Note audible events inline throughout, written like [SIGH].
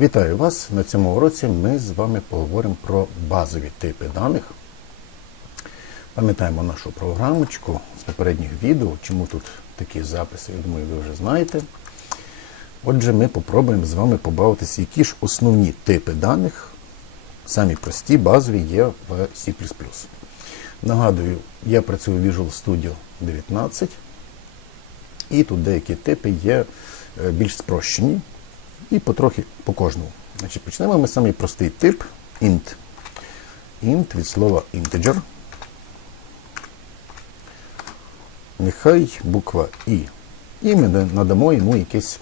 Вітаю вас! На цьому уроці ми з вами поговоримо про базові типи даних. Пам'ятаємо нашу програмочку з попередніх відео, чому тут такі записи, я думаю, ви вже знаєте. Отже, ми попробуємо з вами побавитися, які ж основні типи даних, самі прості, базові є в C. Нагадую, я працюю в Visual Studio 19, і тут деякі типи є е, більш спрощені, і потрохи по кожному. Значить, Почнемо ми самий простий тип int. Int від слова integer. Нехай буква І. І ми надамо йому якесь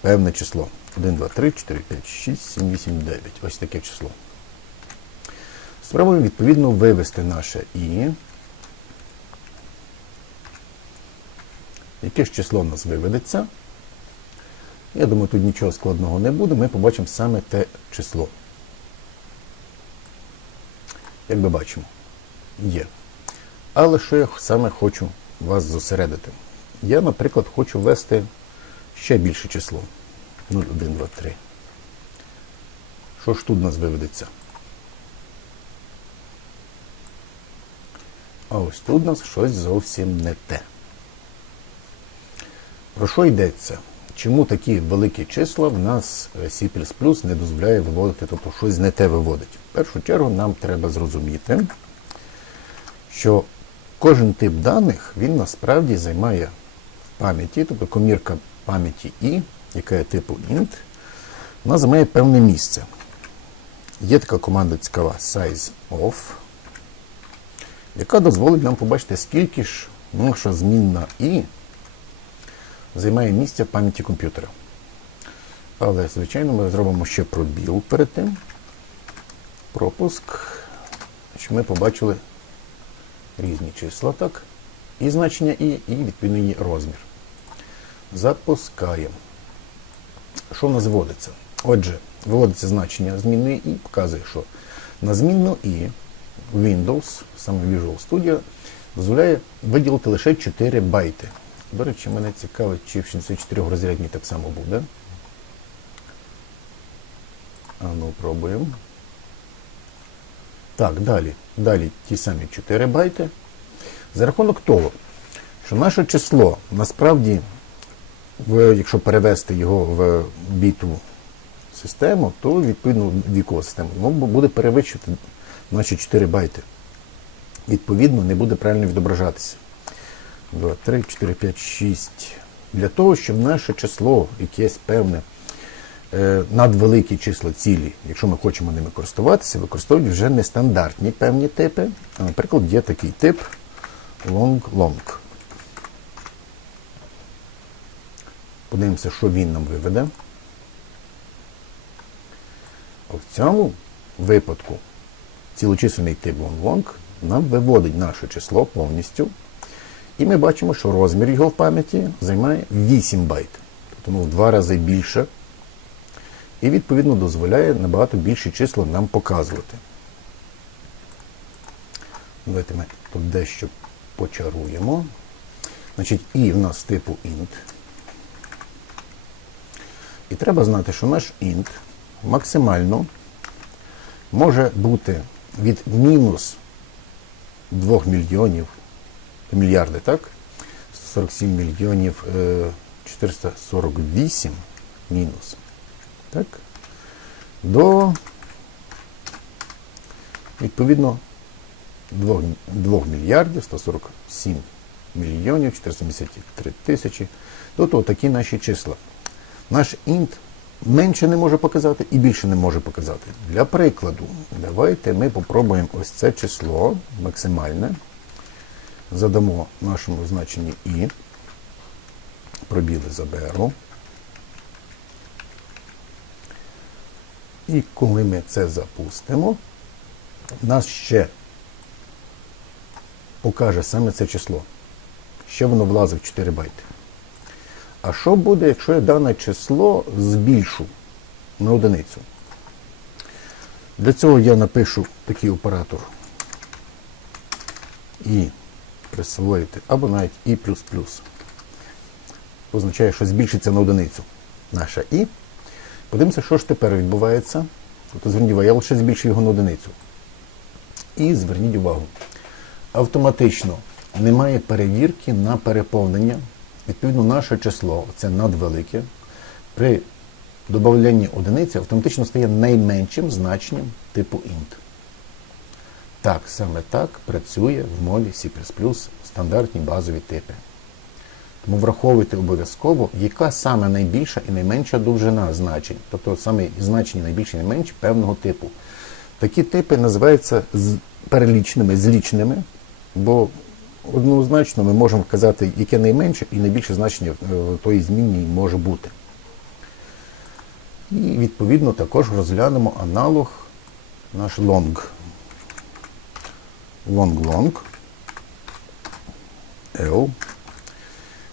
певне число. 1, 2, 3, 4, 5, 6, 7, 8, 9. Ось таке число. Спробуємо відповідно вивести наше І. Яке ж число у нас виведеться? Я думаю, тут нічого складного не буде, ми побачимо саме те число. Як ми бачимо, є. Але що я саме хочу вас зосередити? Я, наприклад, хочу ввести ще більше число. 0, 1, 2, 3. Що ж тут у нас виведеться? А ось тут у нас щось зовсім не те. Про що йдеться? Чому такі великі числа в нас е, C не дозволяє виводити, тобто щось не те виводить? В першу чергу нам треба зрозуміти, що кожен тип даних він насправді займає пам'яті, тобто комірка пам'яті І, яка є типу int, вона займає певне місце. Є така команда цікава size of, яка дозволить нам побачити, скільки ж наша змінна І займає місце в пам'яті комп'ютера. Але, звичайно, ми зробимо ще пробіл перед тим. Пропуск. Щоб ми побачили різні числа, так? І значення І, і відповідно її розмір. Запускаємо. Що в нас вводиться? Отже, виводиться значення змінної І, показує, що на змінну І Windows, саме Visual Studio, дозволяє виділити лише 4 байти. До речі, мене цікавить, чи в 64 розрядній так само буде. А ну, пробуємо. Так, далі. Далі ті самі 4 байти. За рахунок того, що наше число насправді, в, якщо перевести його в біту систему, то відповідно вікову систему, воно буде перевищувати наші 4 байти. Відповідно, не буде правильно відображатися. 2, 3, 4, 5, 6. Для того, щоб наше число, якесь певне, е, надвеликі числа цілі, якщо ми хочемо ними користуватися, використовують вже нестандартні певні типи. Наприклад, є такий тип long-long. Подивимося, що він нам виведе. В цьому випадку цілочисленний тип long-long нам виводить наше число повністю. І ми бачимо, що розмір його в пам'яті займає 8 байт. Тобто в два рази більше. І, відповідно, дозволяє набагато більші числа нам показувати. Давайте ми тут дещо почаруємо. Значить, І в нас типу int. І треба знати, що наш int максимально може бути від мінус 2 мільйонів мільярди, так? 147 мільйонів 448 мінус. Так? До відповідно 2, 2 мільярдів 147 мільйонів 473 тисячі. Тобто такі наші числа. Наш інт менше не може показати і більше не може показати. Для прикладу, давайте ми попробуємо ось це число максимальне задамо нашому значенні І, пробіли заберу. І коли ми це запустимо, нас ще покаже саме це число. Ще воно влазить в 4 байти. А що буде, якщо я дане число збільшу на одиницю? Для цього я напишу такий оператор і присвоїти, або навіть І. Означає, що збільшиться на одиницю наша І. Подивимося, що ж тепер відбувається. Тобто зверніть увагу, я лише збільшую його на одиницю. І зверніть увагу. Автоматично немає перевірки на переповнення. Відповідно, наше число, це надвелике, при додаванні одиниці автоматично стає найменшим значенням типу int. Так, саме так працює в мові C++ стандартні базові типи. Тому враховуйте обов'язково, яка саме найбільша і найменша довжина значень, тобто саме значення найбільше і найменше певного типу. Такі типи називаються перелічними, злічними, бо однозначно ми можемо вказати, яке найменше і найбільше значення е, тої змінній може бути. І відповідно також розглянемо аналог наш long. Long long. L.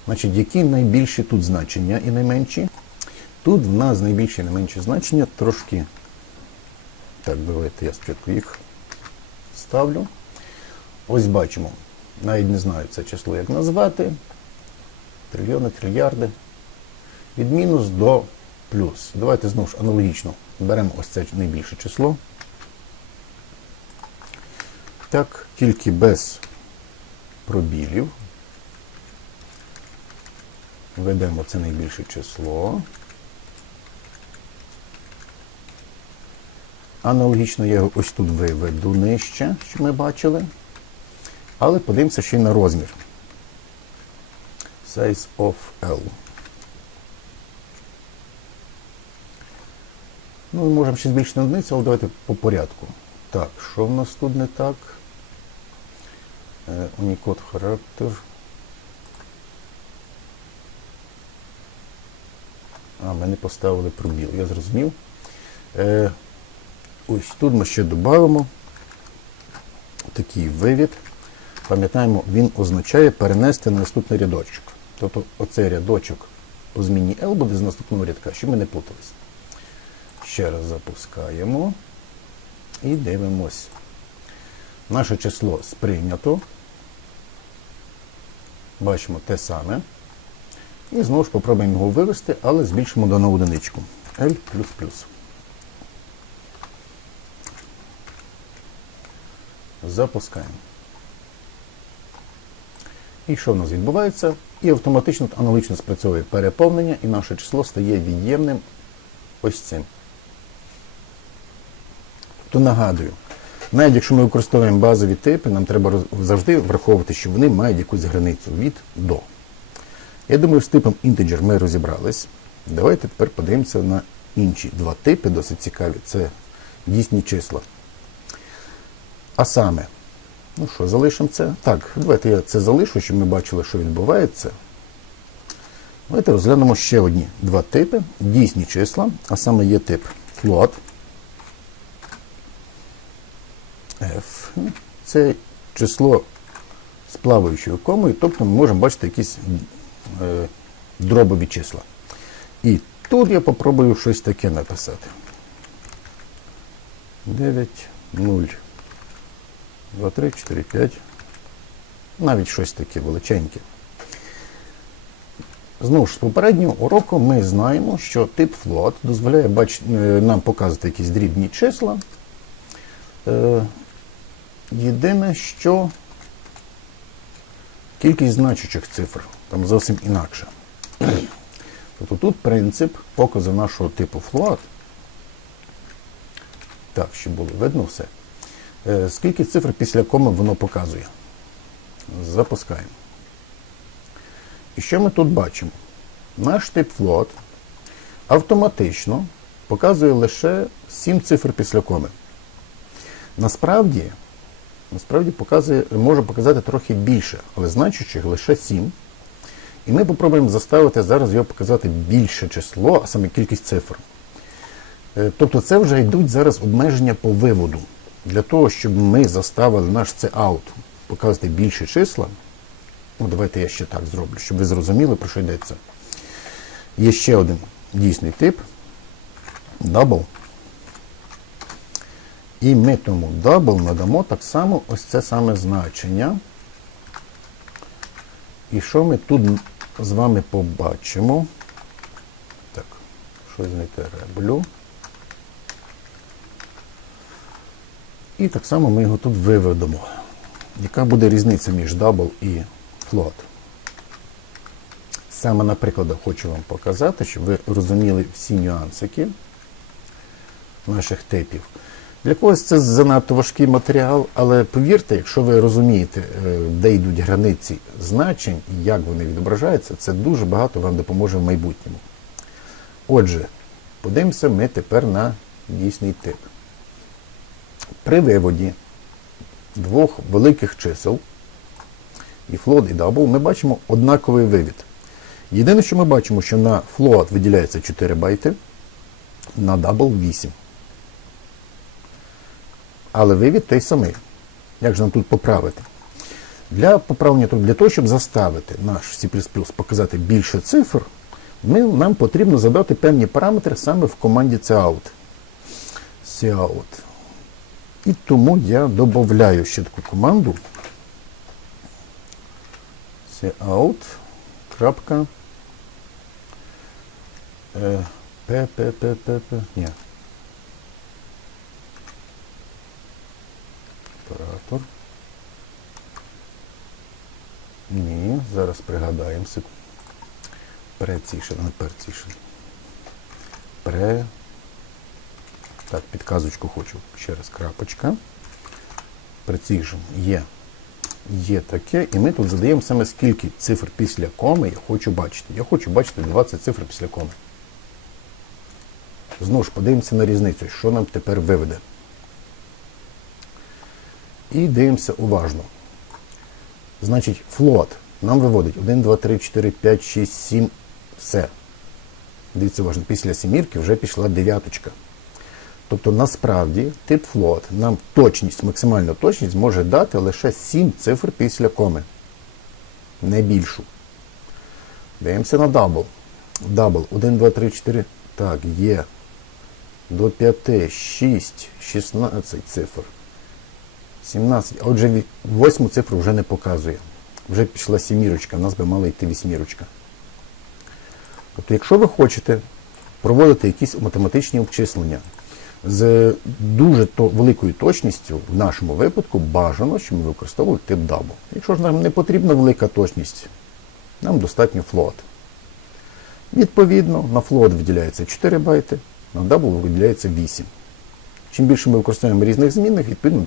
Значить, які найбільші тут значення і найменші? Тут в нас найбільші і найменші значення трошки. Так, давайте я спочатку їх ставлю. Ось бачимо. Навіть не знаю це число як назвати. Трильйони, трильярди. Від мінус до плюс. Давайте знову ж аналогічно беремо ось це найбільше число. Так, тільки без пробілів. Введемо це найбільше число. Аналогічно я його ось тут виведу нижче, щоб ми бачили. Але подивимося ще й на розмір. Size of L. Ну, ми можемо ще збільшити на одиницю, але давайте по порядку. Так, що в нас тут не так? Unicode характер. А, ми не поставили пробіл, я зрозумів. Е, ось тут ми ще додамо такий вивід. Пам'ятаємо, він означає перенести на наступний рядочок. Тобто оцей рядочок по зміні L буде з наступного рядка, щоб ми не плутались. Ще раз запускаємо і дивимось. Наше число сприйнято. Бачимо те саме. І знову ж попробуємо його вивести, але збільшимо до на одиничку. L. Запускаємо. І що в нас відбувається? І автоматично аналогічно спрацьовує переповнення, і наше число стає від'ємним ось цим. То нагадую, навіть якщо ми використовуємо базові типи, нам треба завжди враховувати, що вони мають якусь границю від до. Я думаю, з типом integer ми розібрались. Давайте тепер подивимося на інші два типи, досить цікаві. Це дійсні числа. А саме, ну що, залишимо це? Так, давайте я це залишу, щоб ми бачили, що відбувається. Давайте розглянемо ще одні два типи. Дійсні числа, а саме є тип float. F. Це число з плаваючою комою, тобто ми можемо бачити якісь е, дробові числа. І тут я попробую щось таке написати. 9, 0, 2, 3, 4, 5. Навіть щось таке величеньке. Знову ж з попереднього уроку ми знаємо, що тип float дозволяє бач, е, нам показувати якісь дрібні числа. Єдине, що кількість значучих цифр там зовсім інакша. [CLEARS THROAT] Тобто тут принцип показу нашого типу float. Так, щоб було видно все. Е, Скільки цифр після коми воно показує? Запускаємо. І що ми тут бачимо? Наш тип float автоматично показує лише 7 цифр після коми. Насправді, насправді показує, може показати трохи більше, але значучих лише 7. І ми попробуємо заставити зараз його показати більше число, а саме кількість цифр. Е, Тобто це вже йдуть зараз обмеження по виводу. Для того, щоб ми заставили наш C-out показувати більше числа. Ну, давайте я ще так зроблю, щоб ви зрозуміли, про що йдеться. Є ще один дійсний тип double. І ми тому double надамо так само ось це саме значення. І що ми тут з вами побачимо? Так, щось не те роблю. І так само ми його тут виведемо. Яка буде різниця між double і float? Саме на прикладах хочу вам показати, щоб ви розуміли всі нюансики наших типів. Для когось це занадто важкий матеріал, але повірте, якщо ви розумієте, е, де йдуть границі значень і як вони відображаються, це дуже багато вам допоможе в майбутньому. Отже, подивимося ми тепер на дійсний тип. При виводі двох великих чисел, і float, і double, ми бачимо однаковий вивід. Єдине, що ми бачимо, що на float виділяється 4 байти, на double 8. Але вивід той самий. Як же нам тут поправити? Для поправлення для того, щоб заставити наш C показати більше цифр, ми, нам потрібно задати певні параметри саме в команді cout. cout. І тому я додаю ще таку команду cout. Е. Ні. Оператор. Ні, зараз пригадаємо секунду. Прецішен, не перцішен. Пре. Так, підказочку хочу. Ще раз крапочка. Precision є. Є таке, і ми тут задаємо саме скільки цифр після коми я хочу бачити. Я хочу бачити 20 цифр після коми. Знову ж подивимося на різницю, що нам тепер виведе. І дивимося уважно. Значить, флот нам виводить 1, 2, 3, 4, 5, 6, 7, все. Дивіться уважно, після сімірки вже пішла дев'яточка. Тобто насправді тип флот нам точність, максимальну точність може дати лише 7 цифр після коми. Не більшу. Дивимося на дабл. Дабл 1, 2, 3, 4. Так, є. До 5, 6, 16 цифр. 17. А отже, восьму цифру вже не показує. Вже пішла сімірочка, в нас би мала йти вісьмірочка. Тобто, якщо ви хочете проводити якісь математичні обчислення з дуже то, великою точністю, в нашому випадку бажано, щоб ми використовували тип DAB. Якщо ж нам не потрібна велика точність, нам достатньо float. Відповідно, на float виділяється 4 байти, на double виділяється 8. Чим більше ми використовуємо різних змінних, відповідно,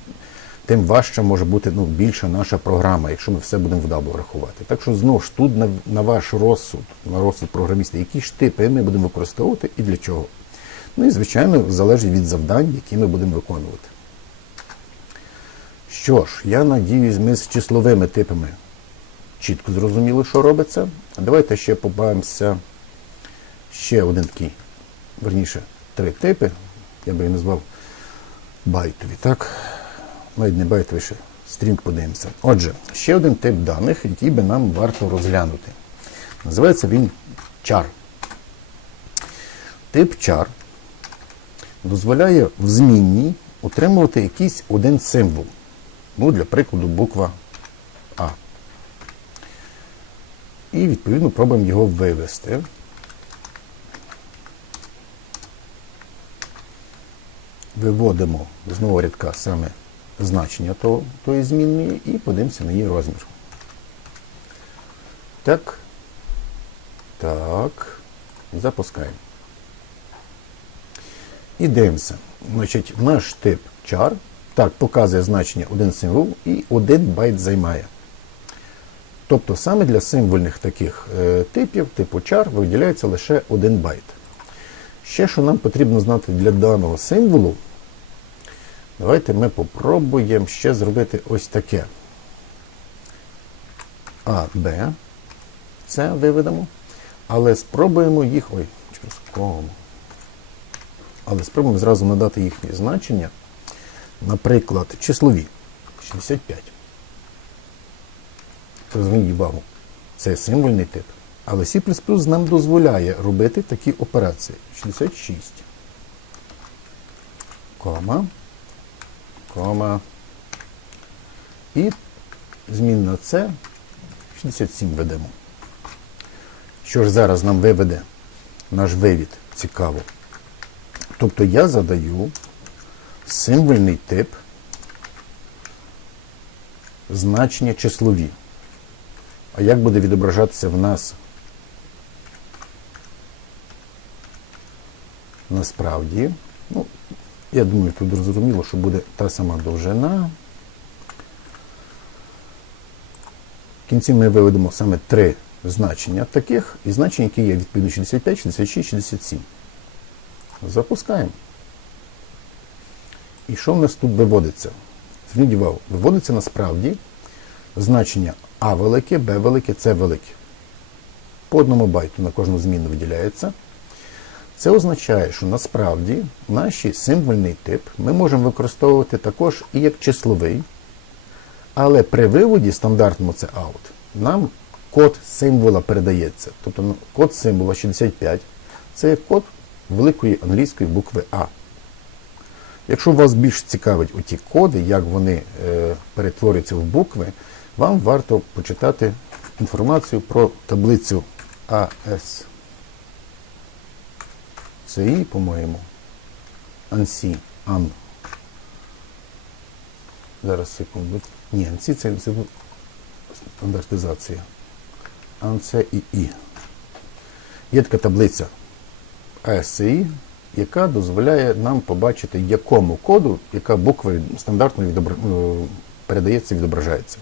тим важче може бути ну, більша наша програма, якщо ми все будемо в double рахувати. Так що знову ж тут на, на ваш розсуд, на розсуд програміста, які ж типи ми будемо використовувати і для чого. Ну і, звичайно, залежить від завдань, які ми будемо виконувати. Що ж, я надіюсь, ми з числовими типами чітко зрозуміли, що робиться. А давайте ще побавимося ще один такий, верніше, три типи. Я би їх назвав байтові, так? Навіть не байтові ще стрінг подивимося. Отже, ще один тип даних, який би нам варто розглянути. Називається він char. Тип char дозволяє в змінній утримувати якийсь один символ. Ну, для прикладу, буква А. І відповідно пробуємо його вивести. Виводимо з нового рядка саме значення тої змінної і подивимося на її розмір. Так. Так. Запускаємо. І дивимося. Значить, наш тип char так, показує значення один символ і один байт займає. Тобто саме для символьних таких е, типів, типу char, виділяється лише один байт. Ще, що нам потрібно знати для даного символу, давайте ми попробуємо ще зробити ось таке. А, Б. Це виведемо. Але спробуємо їх. Ой, через кому. Але спробуємо зразу надати їхні значення. Наприклад, числові 65. Зверніть увагу, це символьний тип. Але C нам дозволяє робити такі операції. 66. Кома. Кома. І змінна це 67 ведемо. Що ж зараз нам виведе наш вивід. Цікаво. Тобто я задаю символьний тип значення числові. А як буде відображатися в нас насправді? Я думаю, тут зрозуміло, що буде та сама довжина. В кінці ми виведемо саме три значення таких, і значення, які є відповідно 65, 66, 67. Запускаємо. І що в нас тут виводиться? Увагу, виводиться насправді значення А велике, Б велике, С велике. По одному байту на кожну зміну виділяється. Це означає, що насправді наш символьний тип ми можемо використовувати також і як числовий, але при виводі стандартному це out, нам код символа передається. Тобто код символа 65 це код великої англійської букви А. Якщо вас більш цікавить оті коди, як вони е, перетворюються в букви, вам варто почитати інформацію про таблицю АС. ЦІ, по-моєму. ANSI. AN. Зараз секунду. Ні, ANSI це, це стандартизація. ANSI і І. Є така таблиця ASCII, яка дозволяє нам побачити, якому коду, яка буква стандартно відобра... е, передається і відображається.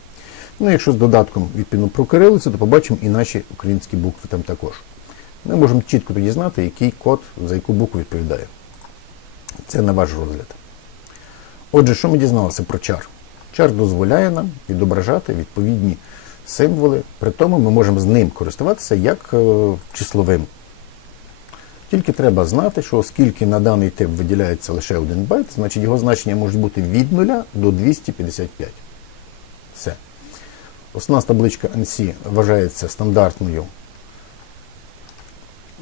Ну, якщо з додатком відповідно про кирилицю, то побачимо і наші українські букви там також. Ми можемо чітко тоді знати, який код за яку букву відповідає. Це на ваш розгляд. Отже, що ми дізналися про чар? Чар дозволяє нам відображати відповідні символи, при тому ми можемо з ним користуватися як е, числовим. Тільки треба знати, що оскільки на даний тип виділяється лише один байт, значить його значення може бути від 0 до 255. Все. Основна табличка ANSI вважається стандартною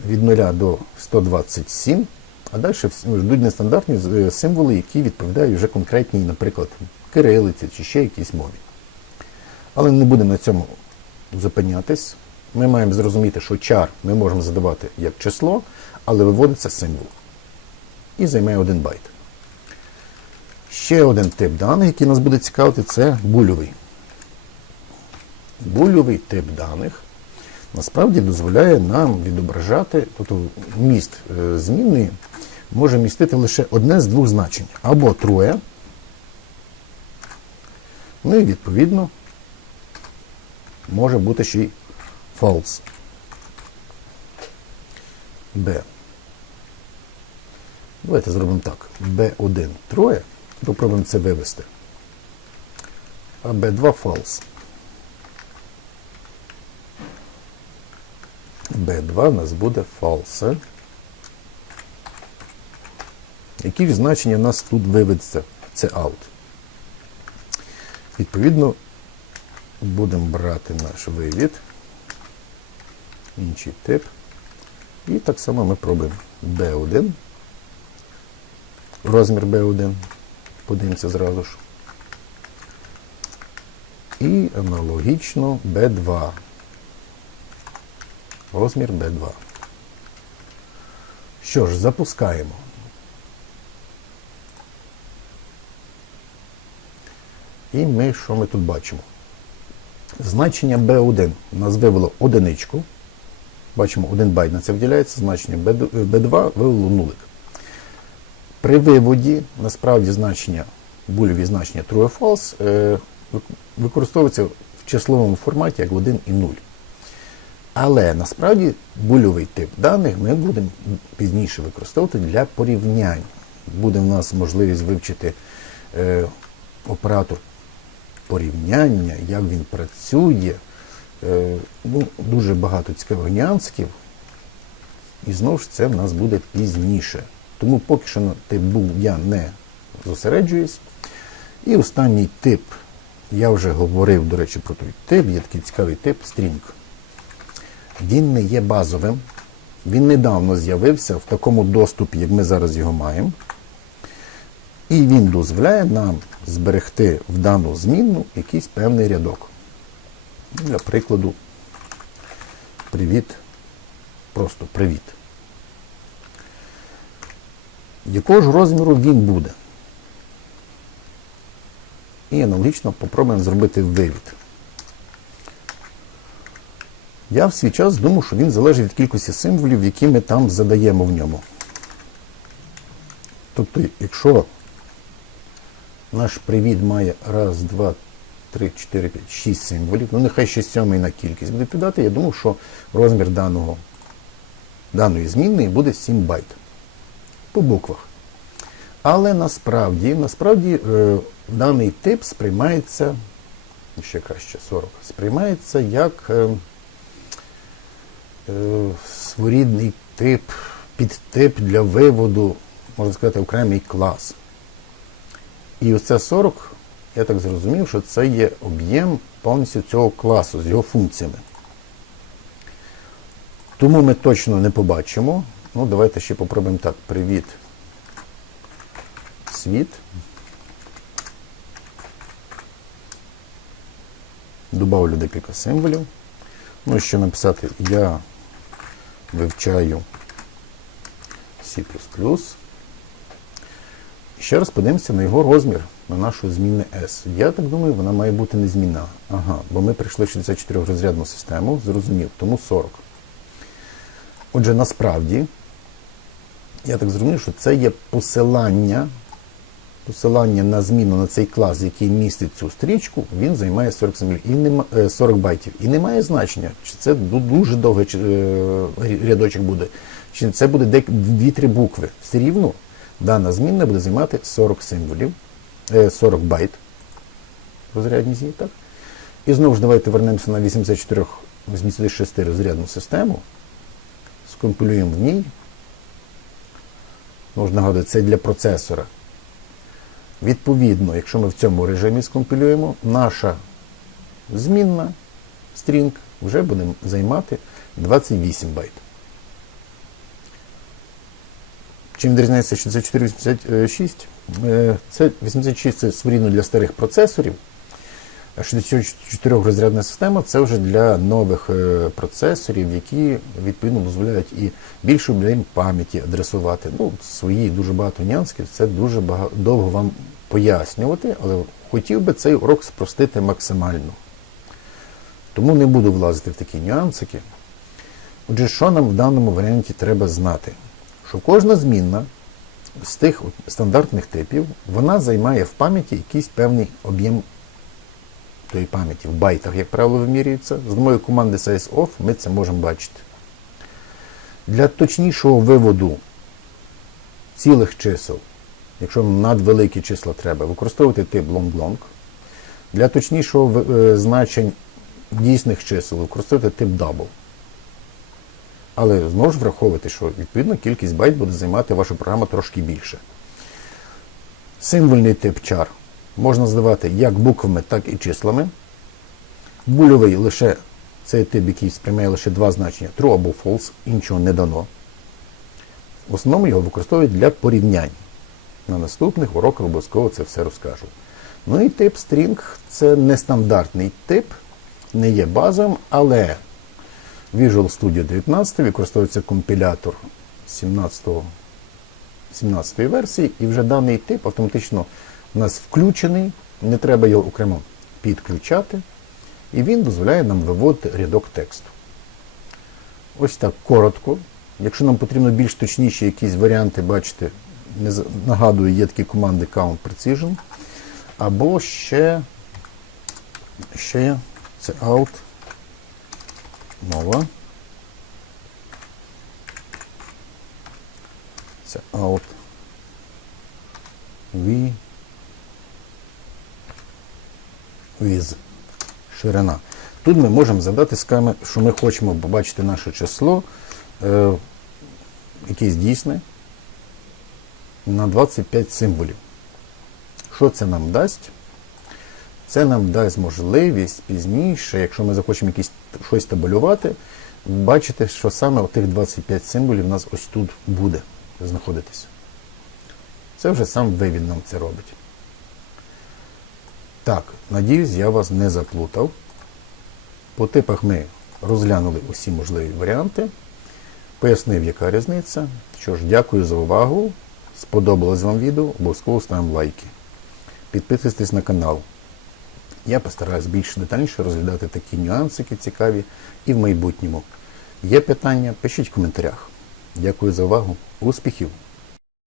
від 0 до 127, а далі йдуть нестандартні е, символи, які відповідають вже конкретній, наприклад, кирилиці чи ще якійсь мові. Але не будемо на цьому зупинятись. Ми маємо зрозуміти, що чар ми можемо задавати як число, але виводиться символ. І займає один байт. Ще один тип даних, який нас буде цікавити, це бульовий. Бульовий тип даних насправді дозволяє нам відображати, тобто міст е, змінної може містити лише одне з двох значень. Або true, ну і відповідно може бути ще й false. B. Давайте зробимо так. B1 троє. Попробуємо це вивести. А B2 false. B2 у нас буде false. Які значення у нас тут виведеться? Це out. Відповідно, будемо брати наш вивід, інший тип. І так само ми пробуємо B1. Розмір B1. Подивимося зразу ж. І аналогічно B2. Розмір B2. Що ж, запускаємо. І ми що ми тут бачимо? Значення B1 нас вивело одиничку. Бачимо, 1 байт на це вділяється, значення B2 вивело нулик. При виводі, насправді, значення, бульові значення true or false е, використовуються в числовому форматі як 1 і 0. Але насправді бульовий тип даних ми будемо пізніше використовувати для порівнянь. Буде в нас можливість вивчити е, оператор порівняння, як він працює. Е, ну, Дуже багато цікавих нюансів. І знову ж це в нас буде пізніше. Тому поки що на тип був я не зосереджуюсь. І останній тип, я вже говорив, до речі, про той тип, є такий цікавий тип стрінг. Він не є базовим. Він недавно з'явився в такому доступі, як ми зараз його маємо. І він дозволяє нам зберегти в дану змінну якийсь певний рядок. Для прикладу, привіт. Просто привіт. якого ж розміру він буде. І аналогічно попробуємо зробити вивід. Я в свій час думав, що він залежить від кількості символів, які ми там задаємо в ньому. Тобто, якщо наш привід має раз, два, три, чотири, п'ять, шість символів, ну нехай ще сьомий на кількість буде піддати, я думав, що розмір даного, даної змінної буде 7 байт по буквах. Але насправді, насправді е, даний тип сприймається, ще краще 40, сприймається як е, своєрідний тип, підтип для виводу, можна сказати, окремий клас. І оце 40, я так зрозумів, що це є об'єм повністю цього класу з його функціями. Тому ми точно не побачимо. Ну, давайте ще попробуємо так. Привіт. Світ. Добавлю декілька символів. Ну, і ще написати я вивчаю C++. Ще раз подивимося на його розмір, на нашу змінну S. Я так думаю, вона має бути незмінна. Ага, бо ми прийшли в 64 розрядну систему, зрозумів, тому 40. Отже, насправді, я так зрозумів, що це є посилання, посилання на зміну на цей клас, який містить цю стрічку, він займає 40 символів і нема, е, 40 байтів. І не має значення, чи це дуже довгий е, рядочок буде, чи це буде дек- 2-3 букви. Все рівно дана змінна буде займати 40 символів, е, 40 байт. Розрядні зі, так? І знову ж давайте вернемося на 84 86 розрядну систему. Скомпілюємо в ній. Можна нагадати, це для процесора. Відповідно, якщо ми в цьому режимі скомпілюємо, наша змінна стрінг вже буде займати 28 байт. Чим відрізняється 6486? Е, Це 86 це своєрідно для старих процесорів. 64 розрядна система це вже для нових е, процесорів, які відповідно дозволяють і більшу об'єм пам'яті адресувати. Ну, свої дуже багато нюансів, це дуже багато, довго вам пояснювати, але хотів би цей урок спростити максимально. Тому не буду влазити в такі нюансики. Отже, що нам в даному варіанті треба знати? Що кожна змінна з тих стандартних типів, вона займає в пам'яті якийсь певний об'єм тої пам'яті в байтах, як правило, вимірюється. З допомогою команди sizeof ми це можемо бачити. Для точнішого виводу цілих чисел, якщо надвеликі числа треба, використовувати тип long-long. Для точнішого е, значень дійсних чисел використовувати тип double. Але знову ж враховувати, що відповідно кількість байт буде займати ваша програма трошки більше. Символьний тип char можна здавати як буквами, так і числами. Бульовий лише цей тип, який сприймає лише два значення true або false, іншого не дано. В основному його використовують для порівнянь. На наступних уроках обов'язково це все розкажу. Ну і тип string це нестандартний тип, не є базовим, але Visual Studio 19 використовується компілятор 17 17 версії, і вже даний тип автоматично у нас включений, не треба його окремо підключати, і він дозволяє нам виводити рядок тексту. Ось так коротко. Якщо нам потрібно більш точніші якісь варіанти, за- нагадую, є такі команди Count Precision, або ще, ще це out, нова. Це out. V with ширина. Тут ми можемо задати, що ми хочемо побачити наше число, е, якесь дійсне, на 25 символів. Що це нам дасть? Це нам дасть можливість пізніше, якщо ми захочемо якісь, щось табелювати, бачити, що саме отих 25 символів у нас ось тут буде знаходитися. Це вже сам вивід нам це робить. Так, надіюсь, я вас не заплутав. По типах ми розглянули усі можливі варіанти. Пояснив, яка різниця. Що ж, дякую за увагу. Сподобалось вам відео, обов'язково ставимо лайки. Підписуйтесь на канал. Я постараюсь більш детальніше розглядати такі нюансики цікаві і в майбутньому. Є питання, пишіть в коментарях. Дякую за увагу. Успіхів!